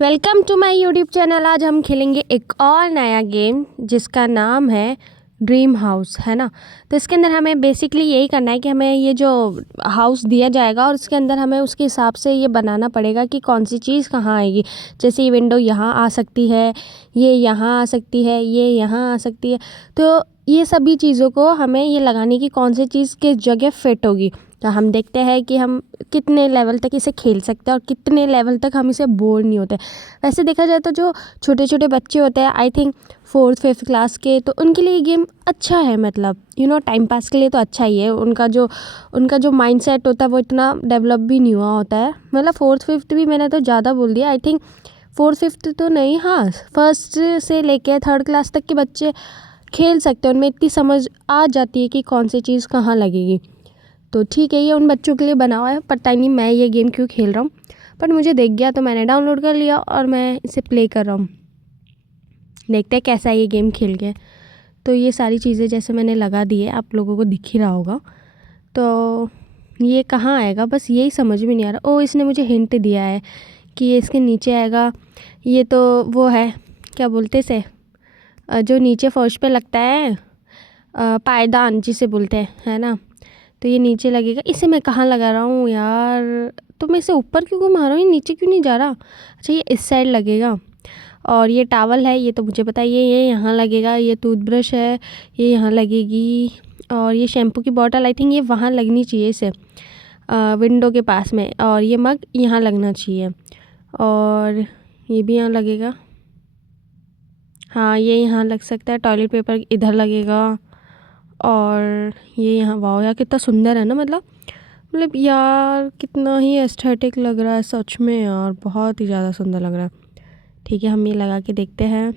Welcome to my YouTube channel. आज हम खेलेंगे एक और नया गेम जिसका नाम है ड्रीम हाउस, है ना। तो इसके अंदर हमें बेसिकली यही करना है कि हमें ये जो हाउस दिया जाएगा और उसके अंदर हमें उसके हिसाब से ये बनाना पड़ेगा कि कौन सी चीज़ कहाँ आएगी। जैसे ये विंडो यहाँ आ सकती है, ये यहाँ आ सकती है, ये यहाँ आ सकती है। तो ये सभी चीज़ों को हमें ये लगाने की कौन सी चीज़ किस जगह फिट होगी। तो हम देखते हैं कि हम कितने लेवल तक इसे खेल सकते हैं और कितने लेवल तक हम इसे बोर नहीं होते। वैसे देखा जाए तो जो छोटे छोटे बच्चे होते हैं, I think 4th 5th class के, तो उनके लिए ये गेम अच्छा है। मतलब टाइम पास के लिए तो अच्छा ही है। उनका जो माइंडसेट होता है वो इतना डेवलप भी नहीं हुआ होता है। मतलब 4th 5th भी मैंने तो ज़्यादा बोल दिया। आई थिंक 4th 5th तो नहीं, हाँ, फर्स्ट से लेके 3rd क्लास तक के बच्चे खेल सकते हैं। उनमें इतनी समझ आ जाती है कि कौन सी चीज़ कहाँ लगेगी। तो ठीक है, ये उन बच्चों के लिए बना हुआ है। पता नहीं मैं ये गेम क्यों खेल रहा हूँ, बट मुझे दिख गया तो मैंने डाउनलोड कर लिया और मैं इसे प्ले कर रहा हूँ। देखते हैं कैसा ये गेम खेल के। तो ये सारी चीज़ें जैसे मैंने लगा दी है, आप लोगों को दिख ही रहा होगा। तो ये कहाँ आएगा, बस यही समझ में नहीं आ रहा। इसने मुझे हिंट दिया है कि ये इसके नीचे आएगा। ये तो वो है, क्या बोलते से, जो नीचे फर्श पे लगता है, पायदान जिसे बोलते हैं, है ना। तो ये नीचे लगेगा। इसे मैं कहाँ लगा रहा हूँ यार, तो मैं इसे ऊपर क्यों घुमा रहा हूँ, ये नीचे क्यों नहीं जा रहा। अच्छा, ये इस साइड लगेगा। और ये टावल है, ये तो मुझे पता है, ये यहाँ लगेगा। ये टूथब्रश है, ये यहाँ लगेगी। और ये शैम्पू की बॉटल, आई थिंक ये वहाँ लगनी चाहिए, इसे विंडो के पास में। और ये मग यहाँ लगना चाहिए। और ये भी यहाँ लगेगा। हाँ, ये यहाँ लग सकता है। टॉयलेट पेपर इधर लगेगा। और ये यहाँ, वाह यार कितना सुंदर है ना। मतलब यार कितना ही एस्थेटिक लग रहा है सच में यार, बहुत ही ज़्यादा सुंदर लग रहा है। ठीक है, हम ये लगा के देखते हैं।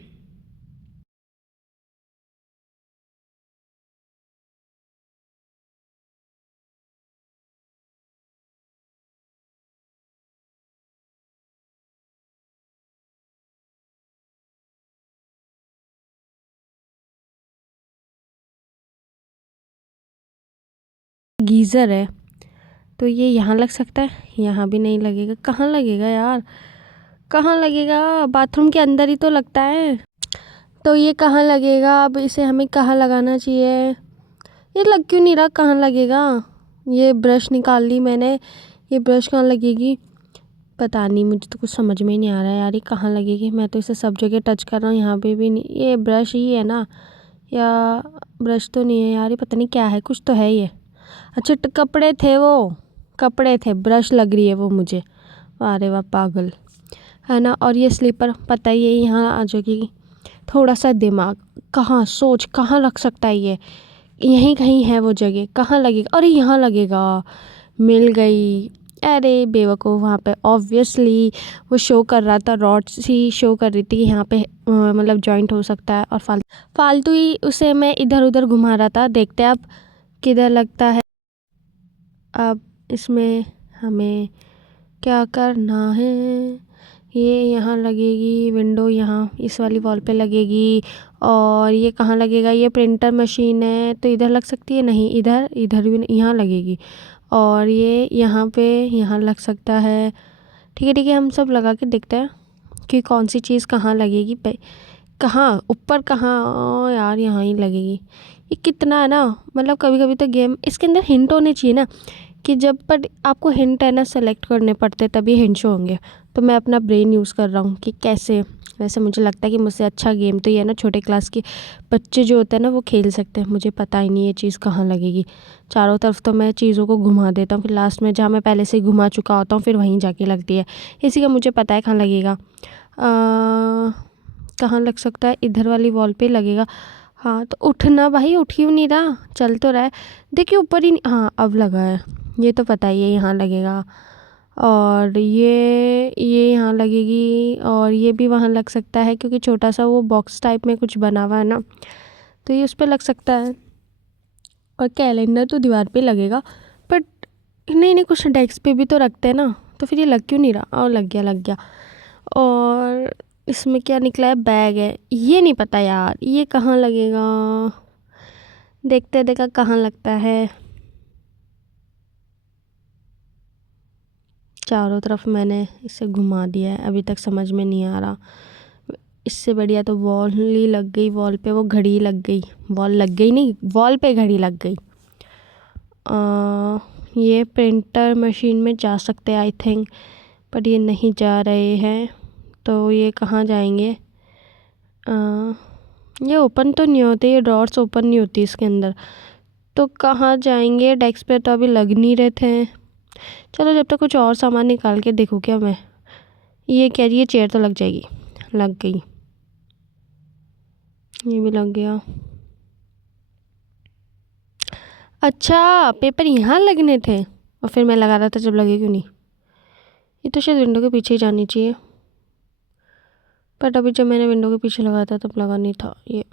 गीज़र है, तो ये यहाँ लग सकता है। यहाँ भी नहीं लगेगा। कहाँ लगेगा यार, कहाँ लगेगा, बाथरूम के अंदर ही तो लगता है। तो ये कहाँ लगेगा, अब इसे हमें कहाँ लगाना चाहिए। ये लग क्यों नहीं रहा, कहाँ लगेगा। ये ब्रश निकाल ली मैंने, ये ब्रश कहाँ लगेगी, पता नहीं, मुझे तो कुछ समझ में ही नहीं आ रहा है यार, ये कहाँ लगेगी। मैं तो इसे सब जगह टच कर रहा हूँ, यहाँ पे भी नहीं। ये ब्रश ही है ना, या ब्रश तो नहीं है यार, ये पता नहीं क्या है, कुछ तो है ये। अच्छा, कपड़े थे, वो कपड़े थे, ब्रश लग रही है वो मुझे। अरे वाह पागल, है ना। और ये स्लीपर, पता ही है यहाँ आ जाएगी। थोड़ा सा दिमाग, कहाँ सोच, कहाँ लग सकता है ये। यहीं कहीं है वो जगह, कहाँ लगेगा। अरे यहाँ लगेगा, मिल गई। अरे बेवकूफ़, वहाँ पे ऑब्वियसली वो शो कर रहा था, रॉड सी शो कर रही थी कि यहाँ पे मतलब जॉइंट हो सकता है। और फालतू ही उसे मैं इधर उधर घुमा रहा था। देखते हैं अब किधर लगता है। अब इसमें हमें क्या करना है, ये यहाँ लगेगी विंडो, यहाँ इस वाली वॉल पे लगेगी। और ये कहाँ लगेगा, ये प्रिंटर मशीन है तो इधर लग सकती है, नहीं इधर, इधर भी यहाँ लगेगी। और ये यहाँ पे यहाँ लग सकता है। ठीक है ठीक है, हम सब लगा के देखते हैं कि कौन सी चीज़ कहाँ लगेगी। कहाँ ऊपर, कहाँ, यार यहाँ ही लगेगी। ये कितना है ना, मतलब कभी कभी तो गेम इसके अंदर हिंट होने चाहिए ना, कि जब पर आपको हिंट है ना सेलेक्ट करने पड़ते तभी हिंट शो होंगे। तो मैं अपना ब्रेन यूज़ कर रहा हूँ कि कैसे। वैसे मुझे लगता है कि मुझसे अच्छा गेम तो ये है ना, छोटे क्लास के बच्चे जो होते हैं ना वो खेल सकते हैं। मुझे पता ही नहीं ये चीज़ कहाँ लगेगी। चारों तरफ तो मैं चीज़ों को घुमा देता हूँ, फिर लास्ट में जहाँ मैं पहले से ही घुमा चुका होता हूँ फिर वहीं जाके लगती है। इसी का मुझे पता है कहाँ लगेगा। कहाँ लग सकता है, इधर वाली वॉल पे लगेगा। हाँ, तो उठना भाई, उठ क्यों नहीं रहा, चल तो रहा है। देखिए ऊपर ही हाँ अब लगा है। ये तो पता ही है यहाँ लगेगा। और ये यहाँ लगेगी। और ये भी वहाँ लग सकता है क्योंकि छोटा सा वो बॉक्स टाइप में कुछ बना हुआ है ना, तो ये उस पर लग सकता है। और कैलेंडर तो दीवार पे लगेगा, बट नहीं नहीं, कुछ डेस्क पे भी तो रखते हैं ना, तो फिर ये लग क्यों नहीं रहा। और लग गया, लग गया। और इसमें क्या निकला है, बैग है। ये नहीं पता यार, ये कहाँ लगेगा। देखते देखा कहाँ लगता है। चारों तरफ मैंने इसे घुमा दिया है, अभी तक समझ में नहीं आ रहा। इससे बढ़िया तो वॉल ही लग गई, वॉल पे वो घड़ी लग गई, वॉल लग गई नहीं, वॉल पे घड़ी लग गई। ये प्रिंटर मशीन में जा सकते हैं आई थिंक, पर ये नहीं जा रहे हैं, तो ये कहाँ जाएंगे? ये ओपन तो नहीं होते, ये डॉट्स ओपन नहीं होती इसके अंदर, तो कहाँ जाएंगे? डेस्क पे तो अभी लग नहीं रहे थे। चलो जब तक कुछ और सामान निकाल के देखूँ क्या मैं। ये क्या, ये चेयर तो लग जाएगी, लग गई, ये भी लग गया। अच्छा पेपर यहाँ लगने थे और फिर मैं लगा रहा था जब लगे क्यों नहीं। ये तो शायद विंडो के पीछे ही जानी चाहिए, बट अभी जब मैंने विंडो के पीछे लगाया था तब लगा नहीं था ये।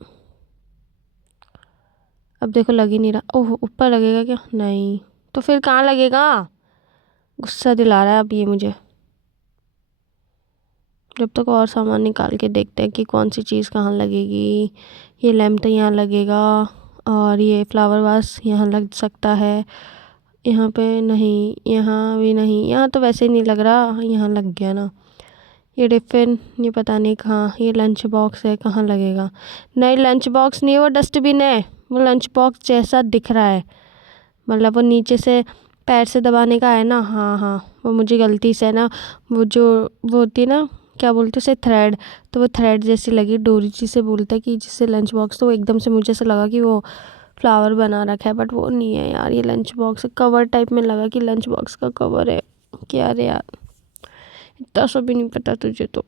अब देखो लग ही नहीं रहा। ओह ऊपर लगेगा क्या? नहीं, तो फिर कहाँ लगेगा? गुस्सा दिला रहा है अब ये मुझे। जब तक और सामान निकाल के देखते हैं कि कौन सी चीज़ कहाँ लगेगी। ये लैम्प तो यहाँ लगेगा, और ये फ्लावर वास यहाँ लग सकता है, यहाँ पे नहीं, यहाँ भी नहीं, यहाँ तो वैसे ही नहीं लग रहा, यहाँ लग गया ना। ये टिफ़िन, ये पता नहीं कहाँ। ये लंच बॉक्स है, कहाँ लगेगा? नहीं लंच बॉक्स नहीं है, वो डस्टबिन है। वो लंच बॉक्स जैसा दिख रहा है, मतलब वो नीचे से पैर से दबाने का है ना। हाँ हाँ, वो मुझे गलती से ना, वो जो वो होती है ना, क्या बोलते हैं उसे, थ्रेड, तो वो थ्रेड जैसी लगी, डोरी जिसे बोलते हैं कि जिससे लंच बॉक्स, तो वो एकदम से मुझे ऐसा लगा कि वो फ्लावर बना रखा है, बट वो नहीं है यार। ये लंच बॉक्स कवर टाइप में लगा कि लंच बॉक्स का कवर है क्या रे यार, इतना सब भी नहीं पता तुझे तो।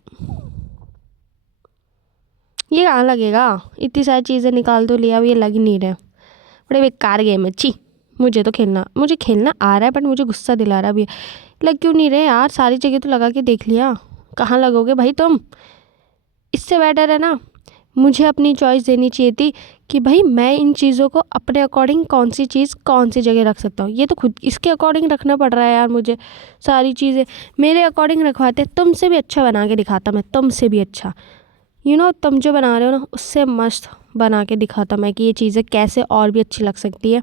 ये कहाँ लगेगा? इतनी सारी चीज़ें निकाल तो लिया, अब ये लग ही नहीं रहे। बड़े बेकार गेम है, छी। मुझे खेलना आ रहा है, बट मुझे गुस्सा दिला रहा है अभी। लग क्यों नहीं रहे यार? सारी जगह तो लगा के देख लिया, कहाँ लगोगे भाई तुम? इससे बेटर है ना, मुझे अपनी चॉइस देनी चाहिए थी कि भाई मैं इन चीज़ों को अपने अकॉर्डिंग कौन सी चीज़ कौन सी जगह रख सकता हूँ। ये तो खुद इसके अकॉर्डिंग रखना पड़ रहा है यार मुझे। सारी चीज़ें मेरे अकॉर्डिंग रखवाते, तुमसे भी अच्छा बना के दिखाता मैं, तुमसे भी अच्छा। तुम जो बना रहे हो ना, उससे मस्त बना के दिखाता मैं कि ये चीज़ें कैसे और भी अच्छी लग सकती है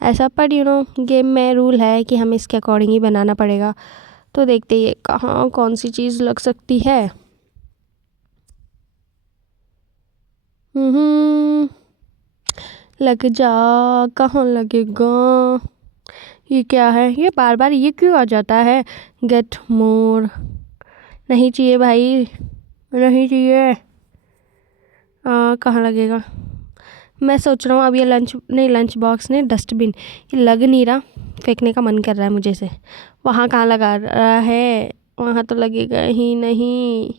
ऐसा। पर गेम में रूल है कि हमें इसके अकॉर्डिंग ही बनाना पड़ेगा। तो देखते ही कहाँ कौन सी चीज़ लग सकती है। लग जा, कहाँ लगेगा? ये क्या है? ये बार बार ये क्यों आ जाता है? गेट मोर, नहीं चाहिए भाई, नहीं चाहिए। कहाँ लगेगा? मैं सोच रहा हूँ अब ये लंच बॉक्स नहीं, डस्टबिन, ये लग नहीं रहा, फेंकने का मन कर रहा है मुझे से। वहाँ कहाँ लगा रहा है? वहाँ तो लगेगा ही नहीं।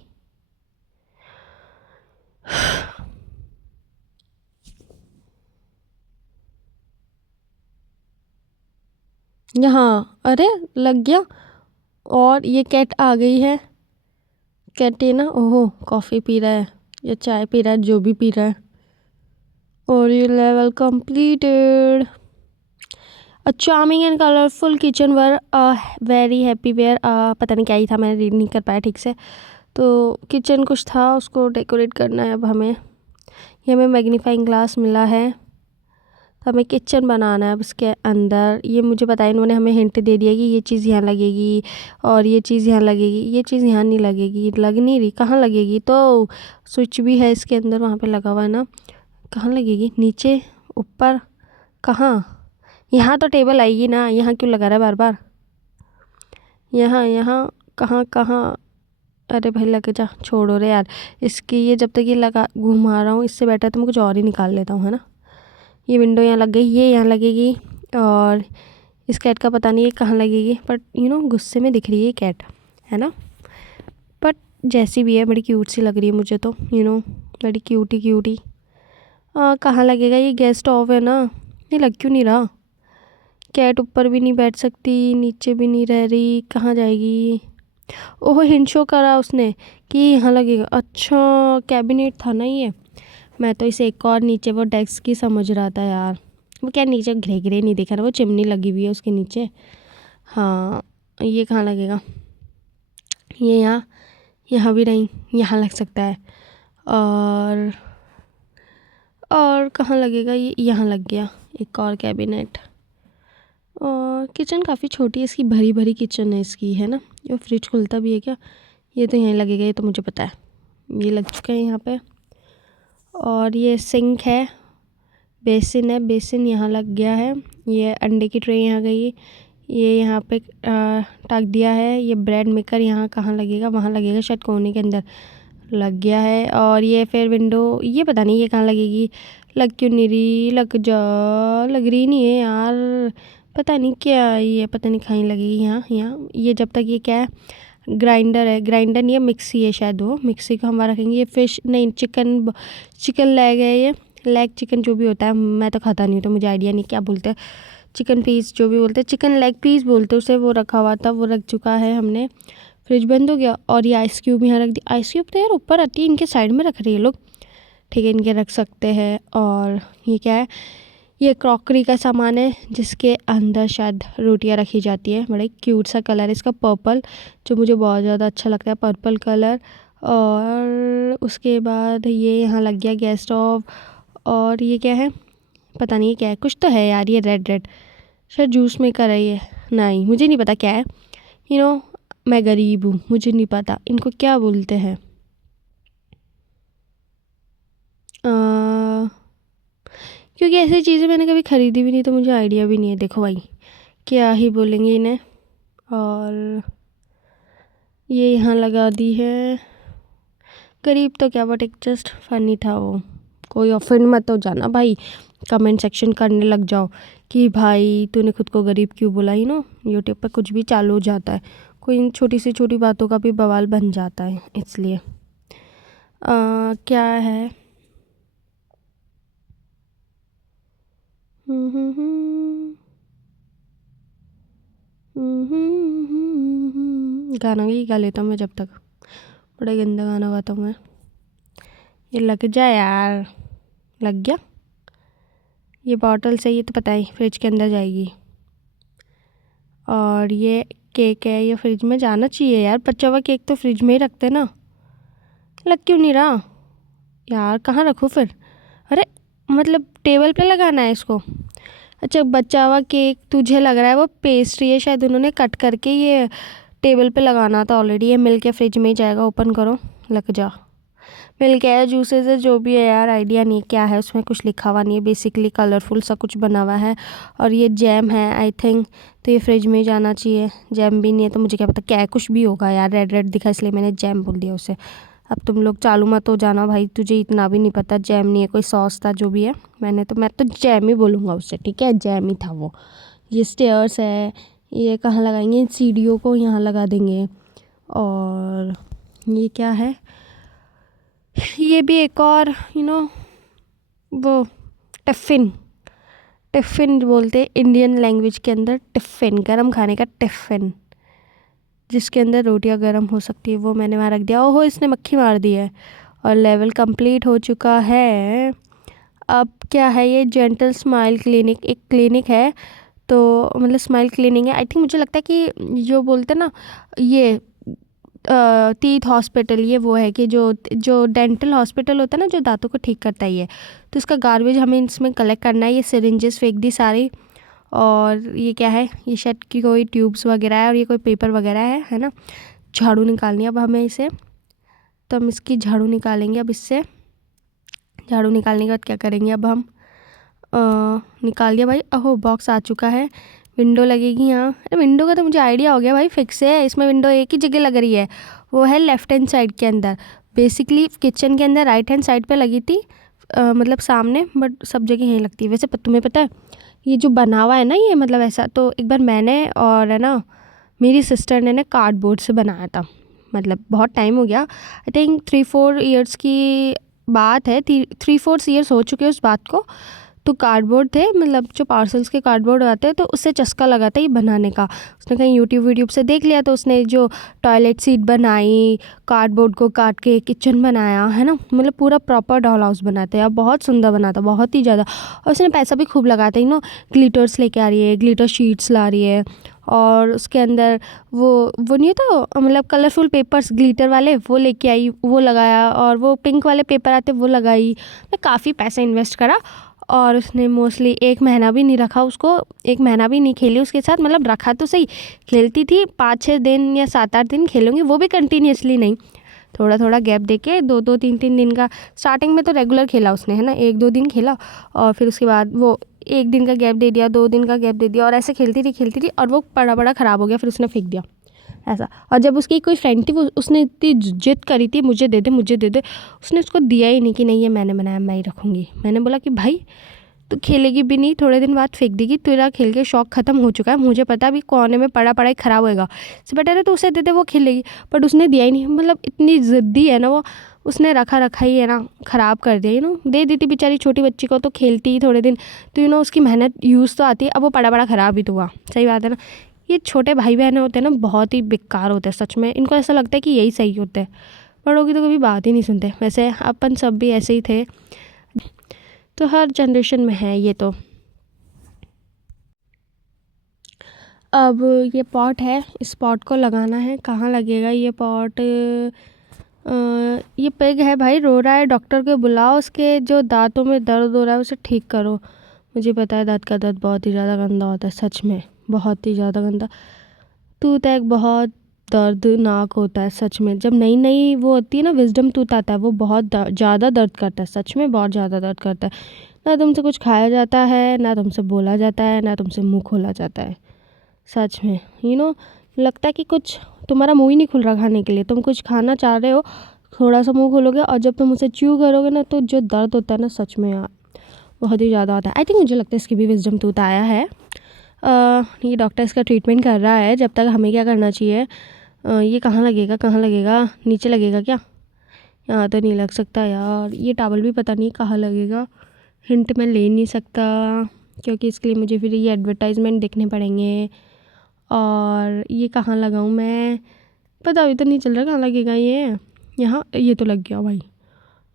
यहाँ, अरे लग गया। और ये कैट आ गई है। कैट है ना, ओहो कॉफ़ी पी रहा है या चाय पी रहा है, जो भी पी रहा है। और ये level completed. A charming and colourful kitchen were very happy where, पता नहीं क्या ही था, मैंने रीड नहीं कर पाया ठीक से। तो किचन कुछ था, उसको डेकोरेट करना है अब हमें। ये हमें मैग्नीफाइंग ग्लास मिला है, तो हमें किचन बनाना है अब इसके अंदर। ये मुझे पता है, इन्होंने हमें हिंट दे दिया कि ये चीज़ यहाँ लगेगी और ये चीज़ यहाँ लगेगी। ये चीज़ यहाँ नहीं लगेगी, लग नहीं रही, कहाँ लगेगी? तो स्विच भी है इसके अंदर, वहाँ पे लगा हुआ है ना, कहाँ लगेगी? नीचे, ऊपर, कहाँ? यहाँ तो टेबल आएगी ना, यहाँ क्यों लगा रहा है बार बार? यहाँ यहाँ कहाँ कहाँ? अरे भाई लग जा, छोड़ो रे यार इसकी। ये जब तक ये लगा घुमा रहा हूँ, इससे बेटर तो मैं कुछ और ही निकाल लेता हूँ, है ना। ये विंडो यहाँ लग गई, ये यहाँ लगेगी, और इस कैट का पता नहीं ये कहाँ लगेगी, बट गुस्से में दिख रही है कैट, है ना। बट जैसी भी है बड़ी क्यूट सी लग रही है मुझे तो, बड़ी क्यूटी क्यूटी। कहाँ लगेगा? ये गेस्ट ऑफ है ना, ये लग क्यों नहीं रहा? कैट ऊपर भी नहीं बैठ सकती, नीचे भी नहीं रह रही, कहाँ जाएगी? ओह हिंट शो करा उसने कि यहाँ लगेगा। अच्छा कैबिनेट था ना ये, मैं तो इसे एक और नीचे वो डेस्क की समझ रहा था यार। वो क्या नीचे घिरे घिरे नहीं दिखा ना, वो चिमनी लगी हुई है उसके नीचे। हाँ ये कहाँ लगेगा? ये यहाँ, यहाँ भी नहीं, यहाँ लग सकता है। और कहाँ लगेगा? ये यहाँ लग गया, एक और कैबिनेट। और किचन काफ़ी छोटी है इसकी, भरी भरी किचन है इसकी, है ना। ये फ्रिज खुलता भी है क्या? ये तो यहीं लगेगा, ये तो मुझे पता है, ये लग चुका है यहाँ पे। और ये सिंक है, बेसिन है, बेसिन यहाँ लग गया है। ये अंडे की ट्रे यहाँ गई, ये यहाँ पे टाक दिया है। ये ब्रेड मेकर यहाँ कहाँ लगेगा? वहाँ लगेगा शायद, कोने के अंदर लग गया है। और ये फिर विंडो, ये पता नहीं ये कहाँ लगेगी, लग क्यों नहीं रही? लग जा, लग रही नहीं है यार, पता नहीं क्या ये, पता नहीं कहीं लगेगी। यहाँ यहाँ ये जब तक, ये क्या है? ग्राइंडर है, ग्राइंडर नहीं है, मिक्सी है शायद, वो मिक्सी को हम रखेंगे। ये फिश नहीं, चिकन लेग है, ये लेग चिकन जो भी होता है, मैं तो खाता नहीं हूँ तो मुझे आइडिया नहीं क्या बोलते हैं, चिकन पीस जो भी बोलते हैं, चिकन लेग पीस बोलते हैं उसे, वो रखा हुआ था, वो रख चुका है हमने। फ्रिज बंद हो गया। और ये आइस क्यूब यहाँ रख दी। आइस क्यूब तो यार ऊपर आती है, इनके साइड में रख रही है लोग, ठीक है, इनके रख सकते हैं। और ये क्या है? ये क्रॉकरी का सामान है जिसके अंदर शायद रोटियां रखी जाती है। बड़ा क्यूट सा कलर है इसका, पर्पल, जो मुझे बहुत ज़्यादा अच्छा लगता है, पर्पल कलर। और उसके बाद ये यहाँ लग गया गैस स्टोव। और ये क्या है? पता नहीं ये क्या है, कुछ तो है यार, ये रेड रेड शायद जूस मेकर है ये, नहीं मुझे नहीं पता क्या है। मैं गरीब हूँ, मुझे नहीं पता इनको क्या बोलते हैं। क्योंकि ऐसी चीज़ें मैंने कभी ख़रीदी भी नहीं तो मुझे आइडिया भी नहीं है। देखो भाई, क्या ही बोलेंगे इन्हें। और ये यहाँ लगा दी है, गरीब तो क्या, बट एक जस्ट फ़नी था वो। कोई ऑफेंड मत हो जाना भाई, कमेंट सेक्शन करने लग जाओ कि भाई तूने खुद को गरीब क्यों बोला। यूट्यूब पे कुछ भी चालू हो जाता है, कोई इन छोटी से छोटी बातों का भी बवाल बन जाता है, इसलिए क्या है? गाना ही गा लेता हूँ मैं जब तक, बड़ा गंदा गाना गाता हूँ मैं। ये लग जाए यार, लग गया। ये बॉटल से, ये तो पता ही फ्रिज के अंदर जाएगी। और ये केक है, ये फ्रिज में जाना चाहिए यार, बच्चा हुआ केक तो फ्रिज में ही रखते ना, लग क्यों नहीं रहा यार? कहाँ रखूँ फिर? अरे मतलब टेबल पे लगाना है इसको? अच्छा, बचा हुआ केक तुझे लग रहा है वो पेस्ट्री है शायद, उन्होंने कट करके ये टेबल पे लगाना था ऑलरेडी। ये मिल्क के फ्रिज में ही जाएगा, ओपन करो, लग जा। मिल्क है, जूसेस है, जो भी है यार, आइडिया नहीं क्या है उसमें, कुछ लिखा हुआ नहीं है, बेसिकली कलरफुल सा कुछ बना हुआ है। और ये जैम है आई थिंक, तो ये फ्रिज में ही जाना चाहिए। जैम भी नहीं है तो मुझे क्या पता क्या है, कुछ भी होगा यार, रेड रेड दिखा इसलिए मैंने जैम बोल दिया उसे। अब तुम लोग चालू मत हो जाना भाई, तुझे इतना भी नहीं पता, जैम नहीं है, कोई सॉस था जो भी है, मैं तो जैम ही बोलूँगा उससे, ठीक है, जैम ही था वो। ये स्टेयर्स है, ये कहाँ लगाएंगे? इन सीढ़ियों को यहाँ लगा देंगे। और ये क्या है? ये भी एक और वो टिफ़िन, टिफ़िन बोलते हैं इंडियन लैंग्वेज के अंदर, टिफ़िन, गरम खाने का टिफ़िन, जिसके अंदर रोटियां गरम हो सकती है, वो मैंने वहाँ रख दिया। ओहो, इसने मक्खी मार दी है। और लेवल कंप्लीट हो चुका है। अब क्या है? ये जेंटल स्माइल क्लिनिक, एक क्लिनिक है, तो मतलब स्माइल क्लिनिक है आई थिंक, मुझे लगता है कि जो बोलते हैं ना ये टीथ हॉस्पिटल, ये वो है कि जो डेंटल हॉस्पिटल होता है ना, जो दांतों को ठीक करता है ये, तो इसका गार्बेज हमें इसमें कलेक्ट करना है। ये सिरिंजेस फेंक दी सारी। और ये क्या है? ये शायद की कोई ट्यूब्स वगैरह है, और ये कोई पेपर वगैरह है ना। झाड़ू निकालनी है अब हमें इसे, तो हम इसकी झाड़ू निकालेंगे अब इससे। झाड़ू निकालने के बाद क्या करेंगे अब हम? निकाल दिया भाई। ओहो, बॉक्स आ चुका है। विंडो लगेगी यहाँ। अरे विंडो का तो मुझे आइडिया हो गया भाई, फिक्स है इसमें विंडो, एक ही जगह लग रही है, वो है लेफ़्ट हैंड साइड के अंदर, बेसिकली किचन के अंदर राइट हैंड साइड पे लगी थी, मतलब सामने, बट सब जगह यहीं लगती है। वैसे तुम्हें पता है ये जो बना हुआ है ना, ये मतलब ऐसा, तो एक बार मैंने और है ना मेरी सिस्टर ने ना कार्डबोर्ड से बनाया था, मतलब बहुत टाइम हो गया, आई थिंक 3-4 ईयर्स की बात है, 3-4 ईयर्स हो चुके हैं उस बात को। तो कार्डबोर्ड थे, मतलब जो पार्सल्स के कार्डबोर्ड आते हैं, तो उससे चस्का लगा था ये बनाने का। उसने कहीं यूट्यूब से देख लिया, तो उसने जो टॉयलेट सीट बनाई, कार्डबोर्ड को काट के किचन बनाया, है ना, मतलब पूरा प्रॉपर डॉल हाउस बनाते हैं। अब बहुत सुंदर बना था, बहुत ही ज़्यादा। और उसने पैसा भी खूब लगाया था, ग्लिटर्स लेके आ रही है, ग्लिटर शीट्स ला रही है, और उसके अंदर वो नहीं होता मतलब कलरफुल पेपर्स ग्लिटर वाले, वो लेके आई, वो लगाया, और वो पिंक वाले पेपर आते वो लगाई। मैं काफ़ी पैसा इन्वेस्ट करा, और उसने मोस्टली 1 महीना भी नहीं रखा उसको, 1 महीना भी नहीं खेली उसके साथ, मतलब रखा तो सही, खेलती थी 5-6 दिन या 7-8 दिन खेलूँगी, वो भी कंटिन्यूअसली नहीं, थोड़ा थोड़ा गैप देके 2-2 3-3 दिन का। स्टार्टिंग में तो रेगुलर खेला उसने, है ना, 1-2 दिन खेला और फिर उसके बाद वो 1 दिन का गैप दे दिया, 2 दिन का गैप दे दिया, और ऐसे खेलती थी और वो बड़ा ख़राब हो गया, फिर उसने फेंक दिया ऐसा। और जब उसकी कोई फ्रेंड थी, वो उसने इतनी जिद करी थी, मुझे दे दे, उसने उसको दिया ही नहीं कि नहीं ये मैंने बनाया, मैं ही रखूँगी। मैंने बोला कि भाई तो खेलेगी भी नहीं, थोड़े दिन बाद फेंक देगी, तेरा खेल के शौक़ ख़त्म हो चुका है, मुझे पता अभी कोने में पड़ा ही ख़राब होएगा, इससे बेटर है तो उसे दे दे, वो खेलेगी। बट उसने दिया ही नहीं, मतलब इतनी ज़िद्दी है ना वो, उसने रखा ही है ना, ख़राब कर दिया। दे देती बेचारी छोटी बच्ची को, तो खेलती ही थोड़े दिन, तो उसकी मेहनत यूज़ तो आती है, अब वो पड़ा ख़राब ही तो हुआ। सही बात है ना। ये छोटे भाई बहन होते हैं ना, बहुत ही बेकार होते हैं सच में, इनको ऐसा लगता है कि यही सही होते हैं, बड़ों की तो कभी बात ही नहीं सुनते। वैसे अपन सब भी ऐसे ही थे, तो हर जनरेशन में है ये। तो अब ये पॉट है, इस पॉट को लगाना है, कहाँ लगेगा ये पॉट? ये पिग है भाई, रो रहा है, डॉक्टर को बुलाओ, उसके जो दांतों में दर्द हो रहा है उसे ठीक करो। मुझे पता है दांत का दर्द बहुत ही ज़्यादा गंदा होता है, सच में बहुत ही ज़्यादा गंदा। टूथ एक बहुत दर्दनाक होता है सच में, जब नई वो होती है ना, विजडम टूथ आता है, वो बहुत ज़्यादा दर्द करता है, सच में बहुत ज़्यादा दर्द करता है। ना तुमसे कुछ खाया जाता है, ना तुमसे बोला जाता है, ना तुमसे मुंह खोला जाता है, सच में। लगता है कि कुछ तुम्हारा मुंह ही नहीं खुल रहा खाने के लिए, तुम कुछ खाना चाह रहे हो, थोड़ा सा मुंह खोलोगे और जब तुम उसे च्यू करोगे ना, तो जो दर्द होता है ना, सच में यार बहुत ही ज़्यादा होता है। आई थिंक मुझे लगता है इसकी भी विजडम टूथ आया है। ये डॉक्टर इसका ट्रीटमेंट कर रहा है, जब तक हमें क्या करना चाहिए, ये कहाँ लगेगा, नीचे लगेगा क्या? यहाँ तो नहीं लग सकता यार, ये टॉवल भी पता नहीं कहाँ लगेगा, हिंट मैं ले नहीं सकता क्योंकि इसके लिए मुझे फिर ये एडवर्टाइजमेंट देखने पड़ेंगे। और ये कहाँ लगाऊँ मैं, पता भी तो नहीं चल रहा कहाँ लगेगा ये। यहाँ, ये तो लग गया भाई,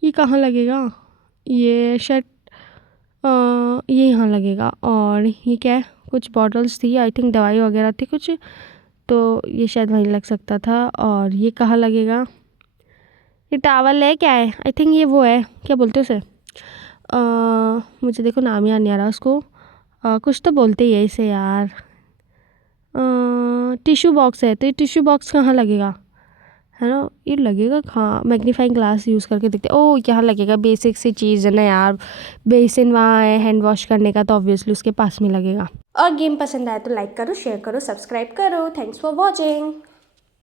ये कहाँ लगेगा? ये शायद ये यहाँ लगेगा। और ये क्या है, कुछ बॉटल्स थी, आई थिंक दवाई वगैरह थी कुछ, तो ये शायद वहीं लग सकता था। और ये कहाँ लगेगा? ये टॉवल है क्या है? आई थिंक ये वो है, क्या बोलते हैं उसे, मुझे देखो नाम याद नहीं आ रहा उसको, कुछ तो बोलते ही है इसे यार। टिश्यू बॉक्स है, तो ये टिश्यू बॉक्स कहाँ लगेगा, है ना? ये लगेगा कहाँ? मैग्नीफाइंग ग्लास यूज़ करके देखते। ओह, यहाँ लगेगा, बेसिक सी चीज़ है ना यार, बेसिन वहाँ है हैंड वॉश करने का, तो ऑब्वियसली उसके पास में लगेगा। और गेम पसंद आया तो लाइक करो, शेयर करो, सब्सक्राइब करो। Thanks for watching.